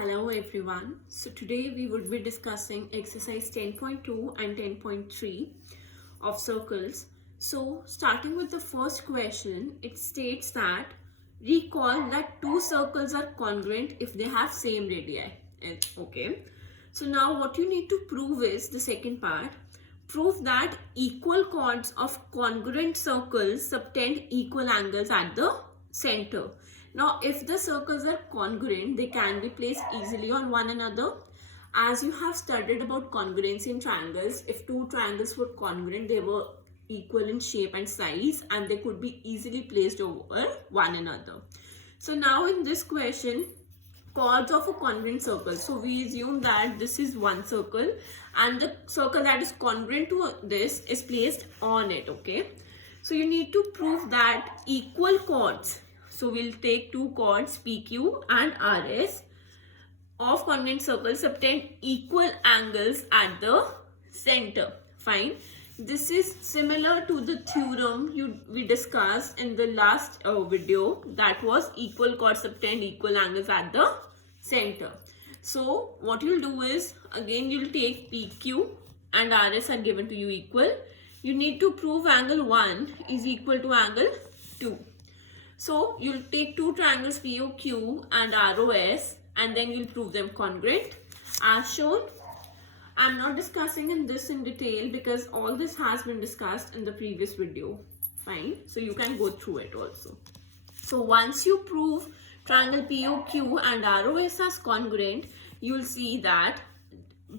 Hello everyone. So today we would be discussing exercise 10.2 and 10.3 of circles. So starting with the first question, it states that recall that two circles are congruent if they have same radii. Okay. So now what you need to prove is the second part. Prove that equal chords of congruent circles subtend equal angles at the center. Now, if the circles are congruent, they can be placed easily on one another. As you have studied about congruency in triangles, if two triangles were congruent, they were equal in shape and size and they could be easily placed over one another. So now in this question, chords of a congruent circle. So we assume that this is one circle and the circle that is congruent to this is placed on it, okay? So you need to prove that equal chords. So we'll take two chords PQ and RS of congruent circles subtend equal angles at the center. Fine. This is similar to the theorem we discussed in the last video, that was equal chords subtend equal angles at the center. So what you'll do is, again you'll take PQ and RS are given to you equal. You need to prove angle 1 is equal to angle 2. So you'll take two triangles POQ and ROS and then you'll prove them congruent as shown. I'm not discussing this in detail because all this has been discussed in the previous video. Fine. So you can go through it also. So once you prove triangle POQ and ROS as congruent, you'll see that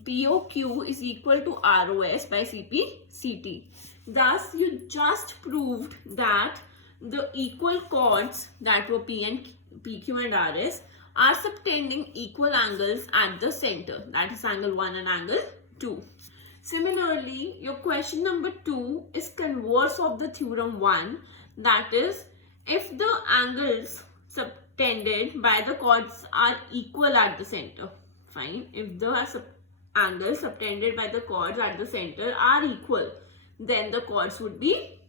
POQ is equal to ROS by CP CT. Thus, you just proved that the equal chords that were PQ and RS are subtending equal angles at the center. That is angle 1 and angle 2. Similarly, your question number 2 is converse of the theorem 1. That is, if the angles subtended by the chords are equal at the center. Fine. If the angles subtended by the chords at the center are equal, then the chords would be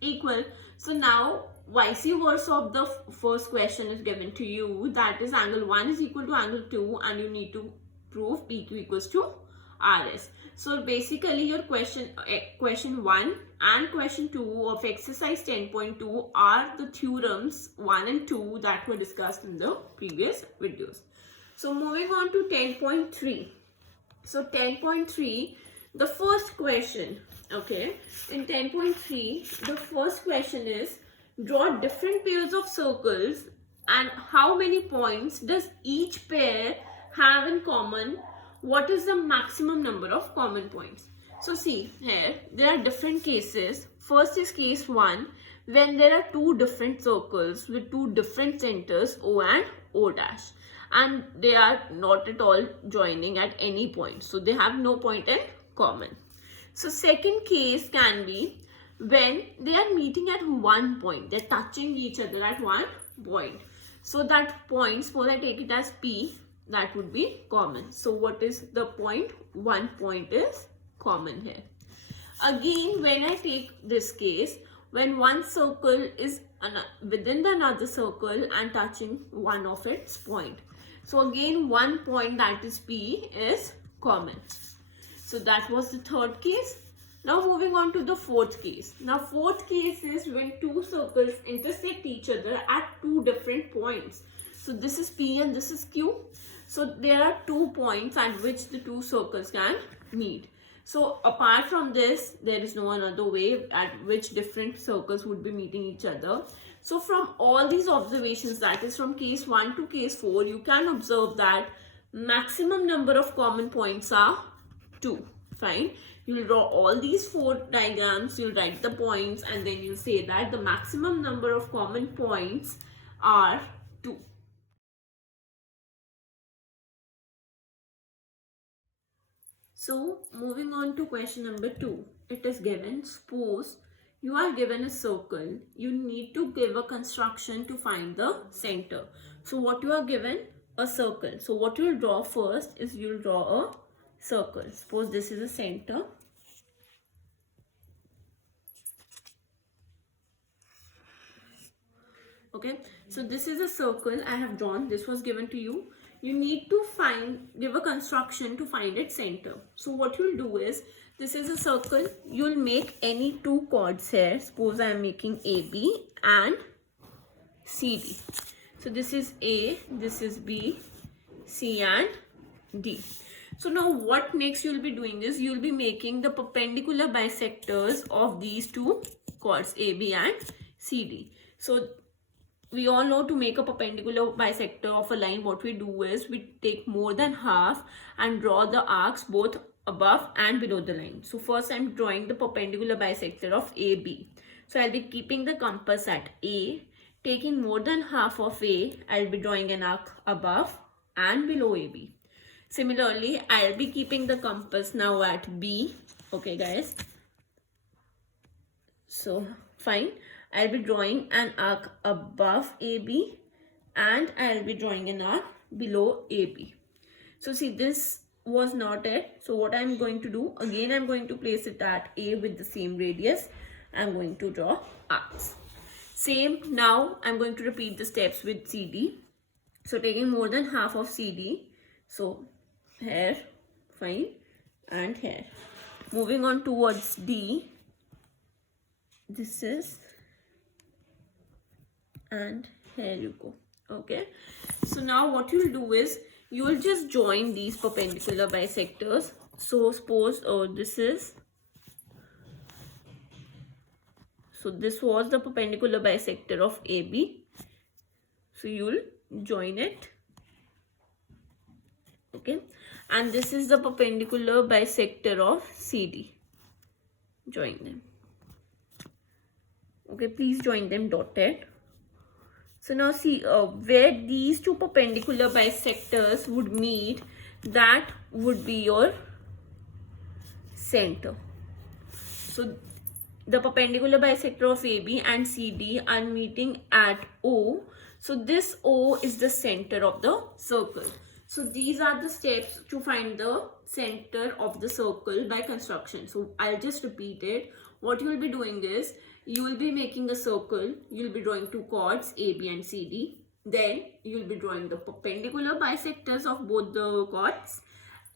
equal. So now vice versa of the first question is given to you, that is angle 1 is equal to angle 2 and you need to prove PQ equals to RS. So basically your question 1 and question 2 of exercise 10.2 are the theorems 1 and 2 that were discussed in the previous videos. So moving on to 10.3. So 10.3, the first question, okay, in 10.3, the first question is, draw different pairs of circles and how many points does each pair have in common? What is the maximum number of common points? So see here, there are different cases. First is case 1, when there are two different circles with two different centers O and O dash, and they are not at all joining at any point. So they have no point in common. So second case can be when they are meeting at one point, they're touching each other at one point. So that point, suppose I take it as P, that would be common. So what is the point? One point is common here. Again, when I take this case, when one circle is within another circle and touching one of its point. So again, one point, that is P, is common. So that was the third case. Now moving on to the fourth case. Now fourth case is when two circles intersect each other at two different points. So this is P and this is Q. So there are 2 points at which the two circles can meet. So apart from this, there is no another way at which different circles would be meeting each other. So from all these observations, that is from case 1 to case 4, you can observe that maximum number of common points are 2. Fine. You'll draw all these 4 diagrams, you'll write the points and then you'll say that the maximum number of common points are 2. So moving on to question number 2, it is given, suppose you are given a circle, you need to give a construction to find the center. So what you are given? A circle. So what you will draw first is you will draw a circle. Suppose this is a center. Okay, so this is a circle I have drawn. This was given to you. you need to give a construction to find its center. So what you'll do is, this is a circle, you'll make any two chords here. Suppose I am making AB and CD. So this is A, this is B, C and D. So now what next you'll be doing is, you'll be making the perpendicular bisectors of these two chords AB and CD. So we all know, to make a perpendicular bisector of a line, what we do is we take more than half and draw the arcs both above and below the line. So first I'm drawing the perpendicular bisector of AB. So I'll be keeping the compass at A, taking more than half of A, I'll be drawing an arc above and below AB. Similarly, I'll be keeping the compass now at B. Okay guys, so fine, I'll be drawing an arc above AB and I'll be drawing an arc below AB. So see, this was not it. So what I'm going to do, again I'm going to place it at A with the same radius. I'm going to draw arcs. Same, now I'm going to repeat the steps with CD. So taking more than half of CD, so here, fine, and here. Moving on towards D, this is, and here you go. Okay, so now what you'll do is, you will just join these perpendicular bisectors. So suppose this is, so this was the perpendicular bisector of AB. So you'll join it. Okay, and this is the perpendicular bisector of CD. Join them. Okay, please join them dotted. So now see, where these two perpendicular bisectors would meet, that would be your center. So the perpendicular bisector of AB and CD are meeting at O. So this O is the center of the circle. So these are the steps to find the center of the circle by construction. So I'll just repeat it. What you will be doing is, you will be making a circle, you will be drawing two chords AB and CD. Then you will be drawing the perpendicular bisectors of both the chords,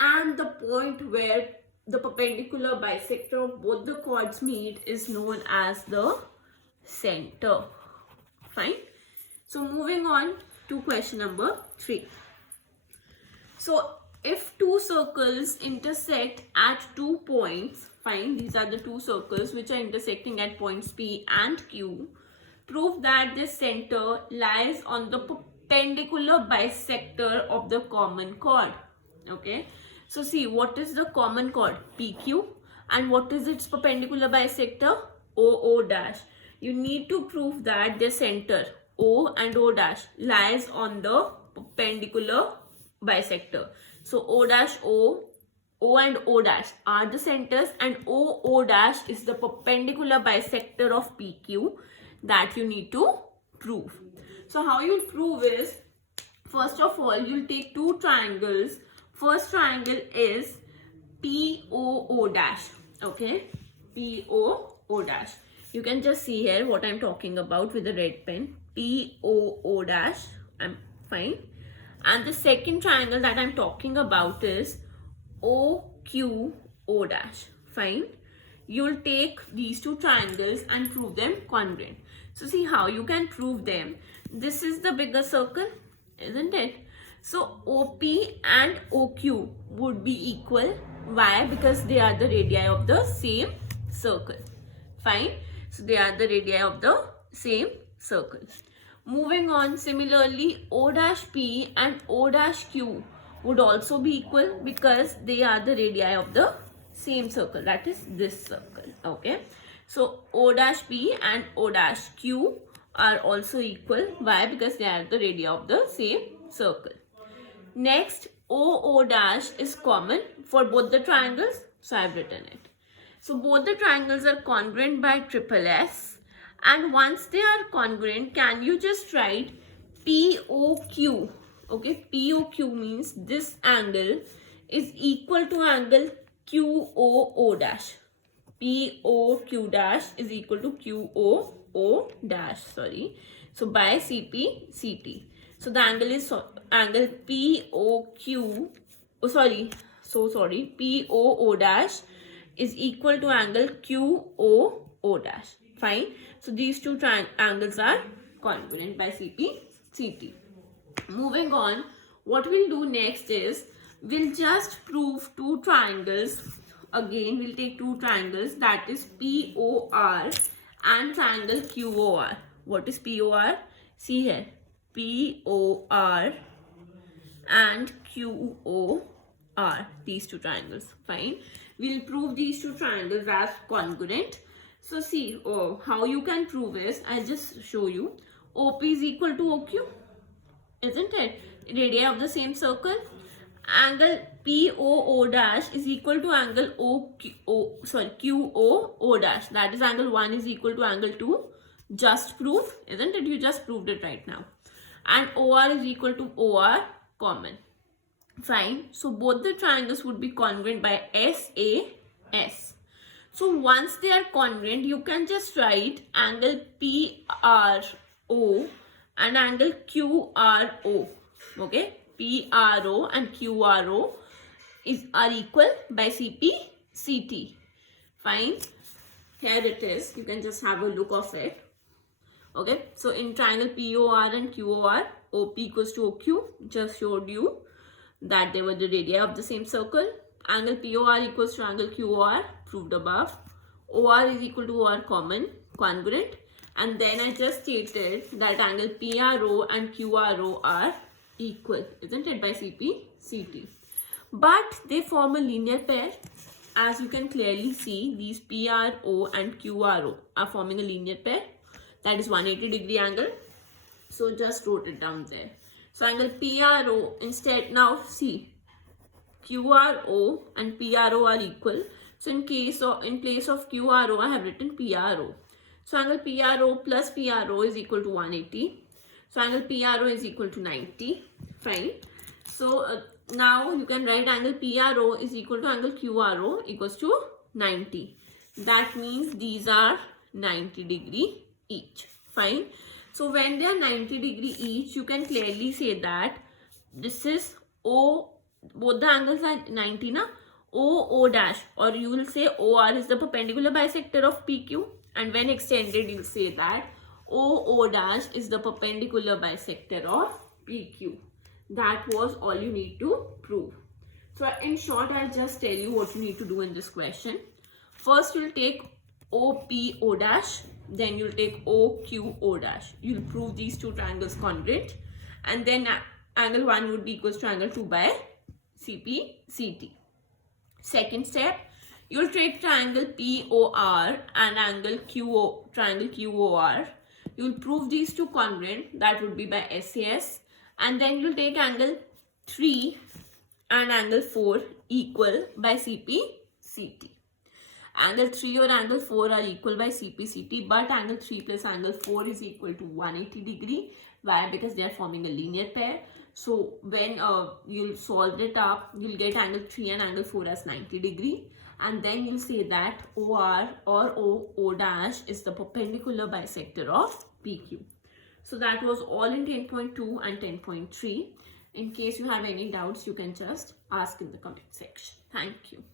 and the point where the perpendicular bisector of both the chords meet is known as the center. Fine. So moving on to question number 3. So if two circles intersect at 2 points, fine, these are the two circles which are intersecting at points P and Q, prove that the center lies on the perpendicular bisector of the common chord. Okay, so see, what is the common chord? PQ, and what is its perpendicular bisector? OO dash. You need to prove that the center O and O dash lies on the perpendicular bisector. So O dash O and O dash are the centers, and O dash is the perpendicular bisector of PQ that you need to prove. So how you'll prove is, first of all, you'll take two triangles. First triangle is POO dash. Okay, POO dash. You can just see here what I'm talking about with the red pen. POO dash. I'm fine. And the second triangle that I'm talking about is OQO dash. Fine. You'll take these two triangles and prove them congruent. So see how you can prove them. This is the bigger circle, isn't it? So OP and OQ would be equal. Why? Because they are the radii of the same circle. Fine. So they are the radii of the same circle. Moving on, similarly, O dash P and O dash Q would also be equal because they are the radii of the same circle, that is this circle. Okay, so O dash P and O dash Q are also equal. Why? Because they are the radii of the same circle. Next, OO dash is common for both the triangles, so I have written it. So both the triangles are congruent by triple S. And once they are congruent, can you just write POQ? Okay, POQ means this angle is equal to angle QOO dash. POQ dash is equal to QOO dash, sorry. So by CP, CT. So the angle is angle POQ, POO dash is equal to angle QOO dash. Fine. So these two angles are congruent by CP/CT. Moving on, what we'll do next is we'll just prove two triangles. Again, we'll take two triangles, that is POR and triangle QOR. What is POR? See here, POR and QOR, these two triangles. Fine. We'll prove these two triangles as congruent. So see, how you can prove is, I'll just show you. OP is equal to OQ, isn't it? Radii of the same circle. Angle POO dash is equal to angle QOO dash. That is angle 1 is equal to angle 2. Just proof, isn't it? You just proved it right now. And OR is equal to OR common. Fine. So both the triangles would be congruent by SAS. So once they are congruent, you can just write angle PRO and angle QRO. Okay, PRO and QRO are equal by CP/CT. Fine. Here it is. You can just have a look of it. Okay, so in triangle POR and QOR, OP equals to OQ. Just showed you that they were the radii of the same circle. Angle POR equals to angle QOR, proved above. OR is equal to OR common, congruent. And then I just stated that angle PRO and QRO are equal, isn't it, by CP/CT. But they form a linear pair. As you can clearly see, these PRO and QRO are forming a linear pair. That is 180-degree angle. So just wrote it down there. So angle PRO instead, now see, QRO and PRO are equal. So in place of QRO, I have written PRO. So angle PRO plus PRO is equal to 180. So angle PRO is equal to 90. Fine. So now you can write angle PRO is equal to angle QRO equals to 90. That means these are 90-degree each. Fine. So when they are 90-degree each, you can clearly say that this is O, both the angles are 90 na, OO dash, or you will say OR is the perpendicular bisector of PQ, and when extended you'll say that OO dash is the perpendicular bisector of PQ. That was all you need to prove. So in short, I'll just tell you what you need to do in this question. First, you'll take OPO dash, then you'll take OQO dash. You'll prove these two triangles congruent, and then angle 1 would be equals to angle 2 by CP/CT. Second step, you'll take triangle POR and angle triangle QOR. You'll prove these two congruent, that would be by SAS, and then you'll take angle 3 and angle 4 equal by CP/CT. Angle 3 or angle 4 are equal by CP/CT, but angle 3 plus angle 4 is equal to 180-degree. Why? Because they are forming a linear pair. So when you'll solve it up, you'll get angle 3 and angle 4 as 90-degree. And then you'll say that OR or OO dash is the perpendicular bisector of PQ. So that was all in 10.2 and 10.3. In case you have any doubts, you can just ask in the comment section. Thank you.